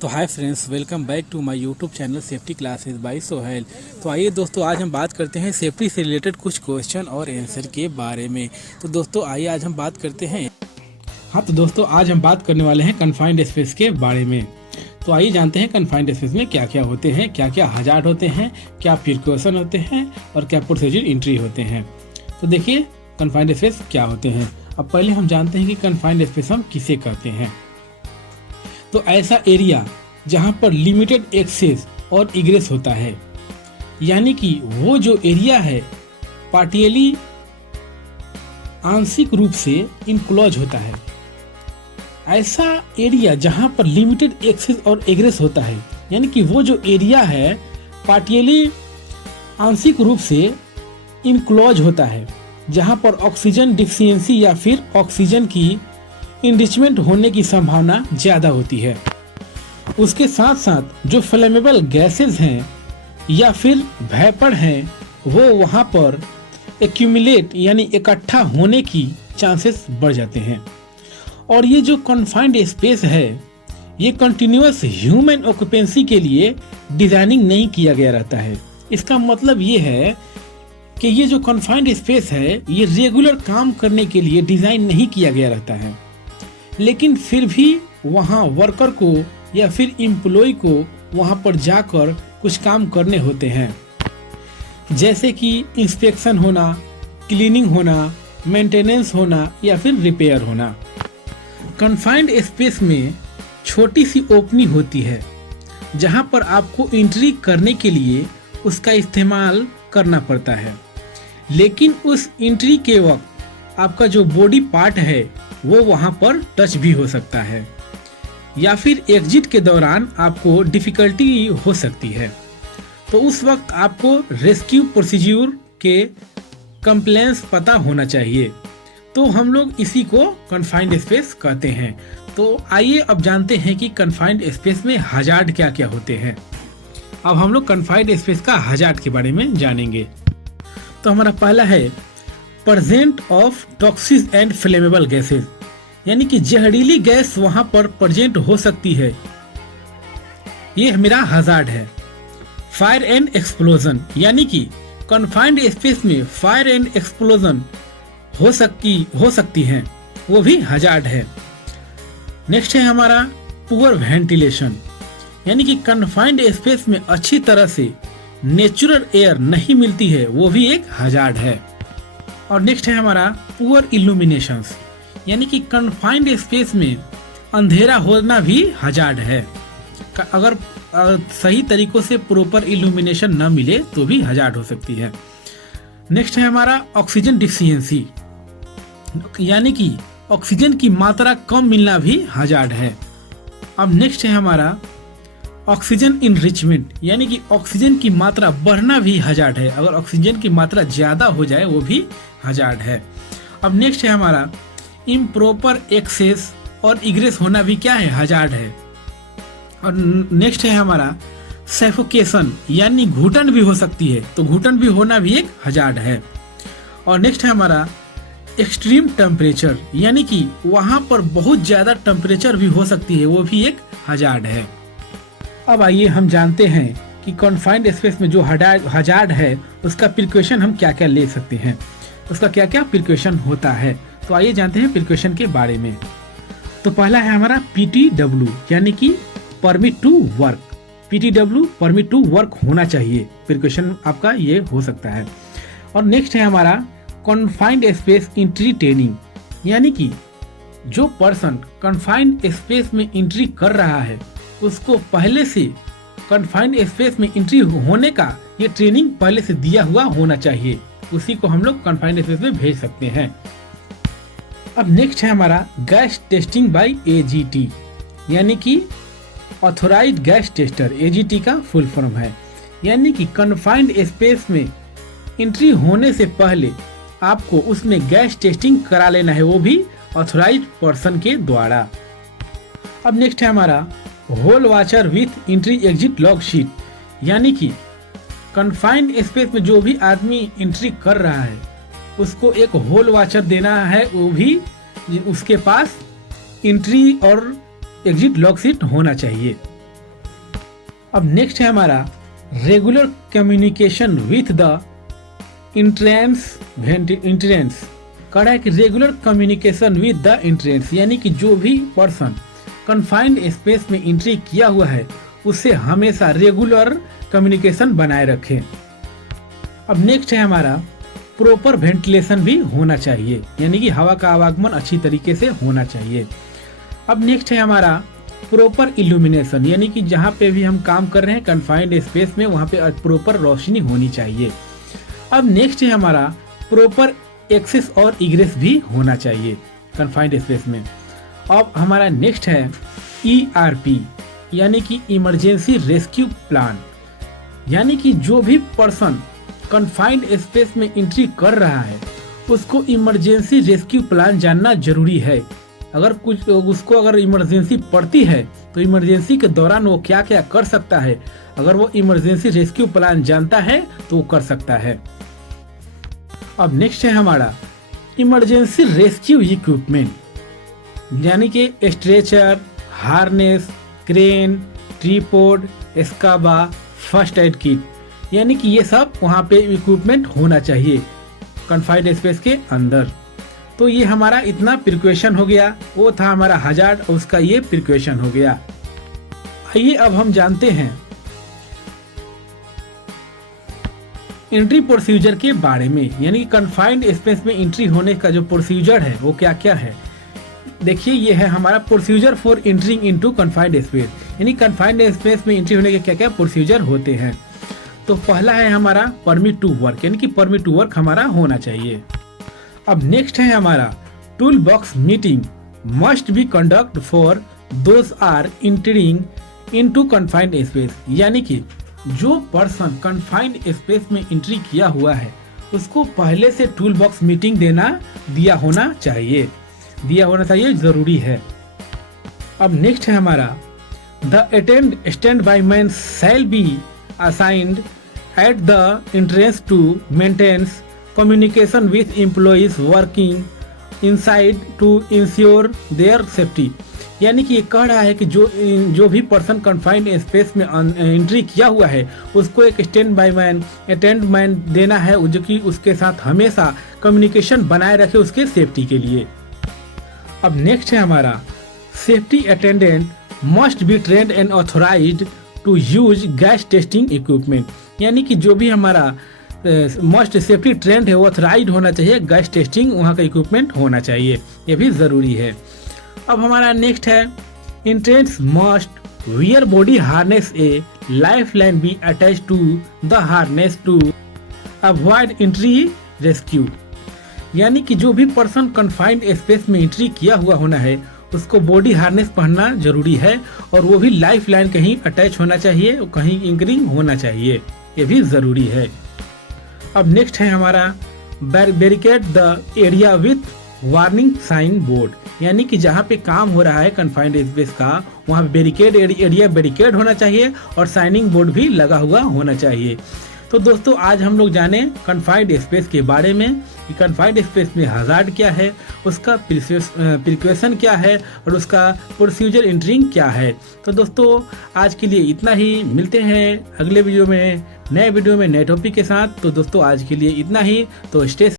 तो hi friends, welcome back to my YouTube channel safety classes by Sohail. तो आइए दोस्तों, आज हम बात करते हैं सेफ्टी से रिलेटेड कुछ क्वेश्चन और आंसर के बारे में। तो दोस्तों आइए आज हम बात करते हैं। तो दोस्तों आज हम बात करने वाले हैं कन्फाइंड स्पेस के बारे में। तो आइए जानते हैं कन्फाइंड स्पेस में क्या क्या होते हैं, क्या क्या हजार्ड होते हैं, क्या प्रिकॉशन होते हैं और क्या प्रोसीजर एंट्री होते हैं। तो देखिए कन्फाइंड स्पेस क्या होते हैं। अब पहले हम जानते हैं कि कन्फाइंड स्पेस हम किसे कहते हैं। तो ऐसा एरिया जहां पर लिमिटेड एक्सेस और इग्रेस होता है, यानी कि वो जो एरिया है पार्टियली आंशिक रूप से इनक्लोज होता है। ऐसा एरिया जहां पर लिमिटेड एक्सेस और एग्रेस होता है, यानी कि वो जो एरिया है पार्टियली आंशिक रूप से इनक्लोज होता है, जहां पर ऑक्सीजन डिफिशियंसी या फिर ऑक्सीजन की इनरिचमेंट होने की संभावना ज़्यादा होती है। उसके साथ साथ जो फ्लेमेबल गैसेस हैं या फिर वेपर हैं, वो वहाँ पर एक्यूमुलेट यानी इकट्ठा होने की चांसेस बढ़ जाते हैं। और ये जो कन्फाइंड स्पेस है, ये कंटिन्यूअस ह्यूमन ऑक्यूपेंसी के लिए डिजाइनिंग नहीं किया गया रहता है। इसका मतलब ये है कि ये जो कन्फाइंड स्पेस है, ये रेगुलर काम करने के लिए डिजाइन नहीं किया गया रहता है, लेकिन फिर भी वहाँ वर्कर को या फिर एम्प्लॉय को वहाँ पर जाकर कुछ काम करने होते हैं, जैसे कि इंस्पेक्शन होना, क्लीनिंग होना, मेंटेनेंस होना या फिर रिपेयर होना। कन्फाइंड स्पेस में छोटी सी ओपनिंग होती है जहाँ पर आपको एंट्री करने के लिए उसका इस्तेमाल करना पड़ता है, लेकिन उस एंट्री के वक्त आपका जो बॉडी पार्ट है वो वहाँ पर टच भी हो सकता है, या फिर एग्जिट के दौरान आपको डिफिकल्टी हो सकती है। तो उस वक्त आपको रेस्क्यू प्रोसीजर के कंप्लेंस पता होना चाहिए। तो हम लोग इसी को कन्फाइंड स्पेस कहते हैं। तो आइए अब जानते हैं कि कन्फाइंड स्पेस में हजार्ड क्या क्या होते हैं। अब हम लोग कन्फाइंड स्पेस का हजार्ड के बारे में जानेंगे। तो हमारा पहला है present of toxic and flammable gases, यानी कि जहरीली गैस वहां पर प्रेजेंट हो सकती है, ये मेरा हजार्ड है। फायर एंड एक्सप्लोजन, यानी कि कन्फाइंड स्पेस में फायर एंड एक्सप्लोजन हो सकती हैं, वो भी हजार्ड है। नेक्स्ट है हमारा पुअर वेंटिलेशन, यानी कि कन्फाइंड स्पेस में अच्छी तरह से नेचुरल एयर नहीं मिलती है, वो भी एक हजार्ड है। और नेक्स्ट है हमारा पुअर इल्यूमिनेशंस, यानी कि कन्फाइंड स्पेस में अंधेरा होना भी हजार्ड है। अगर सही तरीकों से प्रॉपर इल्यूमिनेशन न मिले तो भी हजार्ड हो सकती है। नेक्स्ट है हमारा ऑक्सीजन डिफिशियंसी, यानी कि ऑक्सीजन की मात्रा कम मिलना भी हजार्ड है। अब नेक्स्ट है हमारा ऑक्सीजन इनरिचमेंट, यानी कि ऑक्सीजन की मात्रा बढ़ना भी हजार्ड है। अगर ऑक्सीजन की मात्रा ज़्यादा हो जाए वो भी हजार्ड है। अब नेक्स्ट है हमारा इम्प्रॉपर एक्सेस और इग्रेस होना भी क्या है, हजार्ड है। और नेक्स्ट है हमारा सफोकेशन, यानी घुटन भी हो सकती है, तो घुटन भी होना भी एक हजार्ड है। और नेक्स्ट है हमारा एक्सट्रीम टेम्परेचर, यानी कि वहाँ पर बहुत ज़्यादा टेम्परेचर भी हो सकती है, वो भी एक हजार्ड है। अब आइए हम जानते हैं कि कन्फाइंड स्पेस में जो हजार्ड है उसका प्रिकॉशन हम क्या क्या ले सकते हैं, उसका क्या क्या प्रिकॉशन होता है। तो आइए जानते हैं प्रिकॉशन के बारे में। तो पहला है हमारा PTW, यानी कि permit to work. PTW permit to work होना चाहिए, प्रिकॉशन आपका ये हो सकता है। और नेक्स्ट है हमारा कन्फाइंड स्पेस एंट्री ट्रेनिंग, यानी कि जो पर्सन कन्फाइंड स्पेस में एंट्री कर रहा है उसको पहले से कन्फाइंड स्पेस में एंट्री होने का ये ट्रेनिंग पहले से दिया हुआ होना चाहिए, उसी को हम लोग कन्फाइंड स्पेस में भेज सकते हैं। अब नेक्स्ट है हमारा गैस टेस्टिंग बाय AGT, यानी कि ऑथोराइज्ड गैस टेस्टर। AGT का फुल फॉर्म है, यानी कि कन्फाइंड स्पेस में एंट्री होने से पहले आपको उसमें गैस टेस्टिंग करा लेना है, वो भी ऑथोराइज्ड पर्सन के द्वारा। अब नेक्स्ट है हमारा hole watcher with entry exit log sheet, यानी कि कन्फाइंड स्पेस में जो भी आदमी एंट्री कर रहा है उसको एक होल वॉचर देना है, वो भी उसके पास एंट्री और एग्जिट लॉग शीट होना चाहिए। अब नेक्स्ट है हमारा regular communication with the entrance. कह रहा है कि regular communication with the entrance, यानी कि जो भी पर्सन कन्फाइंड स्पेस में एंट्री किया हुआ है उससे हमेशा रेगुलर कम्युनिकेशन बनाए रखें। अब नेक्स्ट है हमारा प्रॉपर वेंटिलेशन भी होना चाहिए, यानी कि हवा का आवागमन अच्छी तरीके से होना चाहिए। अब नेक्स्ट है हमारा प्रॉपर इल्यूमिनेशन, यानी कि जहाँ पे भी हम काम कर रहे हैं कन्फाइंड स्पेस में वहाँ पे प्रॉपर रोशनी होनी चाहिए। अब नेक्स्ट है हमारा प्रॉपर एक्सेस और इग्रेस भी होना चाहिए कन्फाइंड स्पेस में। अब हमारा नेक्स्ट है ERP, यानी कि इमरजेंसी रेस्क्यू प्लान, यानी कि जो भी पर्सन कन्फाइंड स्पेस में एंट्री कर रहा है उसको इमरजेंसी रेस्क्यू प्लान जानना जरूरी है। अगर कुछ उसको अगर इमरजेंसी पड़ती है तो इमरजेंसी के दौरान वो क्या क्या कर सकता है, अगर वो इमरजेंसी रेस्क्यू प्लान जानता है तो वो कर सकता है। अब नेक्स्ट है हमारा इमरजेंसी रेस्क्यू इक्विपमेंट, यानी कि stretcher, harness, crane, tripod, scuba, first aid kit, यानी कि ये सब वहाँ पे इक्विपमेंट होना चाहिए कन्फाइंड स्पेस के अंदर। तो ये हमारा इतना प्रिकॉशन हो गया, वो था हमारा हजार्ड, उसका ये प्रिकॉशन हो गया। आइए अब हम जानते हैं एंट्री प्रोसीजर के बारे में, यानी कि कन्फाइंड स्पेस में एंट्री होने का जो प्रोसीजर है वो क्या क्या है। देखिए ये है हमारा procedure for entering into confined space, यानी कन्फाइंड स्पेस में एंट्री होने के क्या क्या प्रोसीजर होते हैं। तो पहला है हमारा परमिट टू वर्क, यानी कि परमिट टू वर्क हमारा होना चाहिए। अब नेक्स्ट है हमारा tool box meeting must be conduct for those are entering into confined space, यानी कि जो पर्सन कन्फाइंड स्पेस में एंट्री किया हुआ है उसको पहले से टूल बॉक्स मीटिंग दिया होना चाहिए जरूरी है। अब नेक्स्ट है हमारा the stand by man shall be assigned at the entrance to maintains communication with employees working inside to ensure their safety, यानी कि ये कह रहा है कि जो भी पर्सन कन्फाइंड स्पेस में एंट्री किया हुआ है उसको एक अटेंड मैन देना है जो कि उसके साथ हमेशा कम्युनिकेशन बनाए रखे उसके सेफ्टी के लिए। अब नेक्स्ट है हमारा safety attendant must be trained and authorized to use gas testing equipment, यानी कि जो भी हमारा मस्ट सेफ्टी ट्रेंड है वो ऑथराइज्ड होना चाहिए, गैस टेस्टिंग वहाँ का इक्विपमेंट होना चाहिए, ये भी ज़रूरी है। अब हमारा नेक्स्ट है entrants must wear body harness, a life line be attach to the harness to avoid entry rescue, यानी कि जो भी पर्सन कन्फाइंड स्पेस में एंट्री किया हुआ होना है उसको बॉडी हार्नेस पहनना जरूरी है और वो भी लाइफ लाइन कहीं अटैच होना चाहिए, कहीं एंकरिंग होना चाहिए, ये भी ज़रूरी है। अब नेक्स्ट है हमारा barricade the area with warning sign board, यानी कि जहाँ पे काम हो रहा है कन्फाइंड स्पेस का वहाँ बैरिकेड एरिया बैरिकेड होना चाहिए और साइनिंग बोर्ड भी लगा हुआ होना चाहिए। तो दोस्तों आज हम लोग जाने कन्फाइंड स्पेस के बारे में कि कन्फाइंड स्पेस में हजार्ड क्या है, उसका प्रिकॉशन क्या है और उसका प्रोसीजर एंट्रिंग क्या है। तो दोस्तों आज के लिए इतना ही, मिलते हैं अगले वीडियो में नए टॉपिक के साथ। तो दोस्तों आज के लिए इतना ही, तो स्टे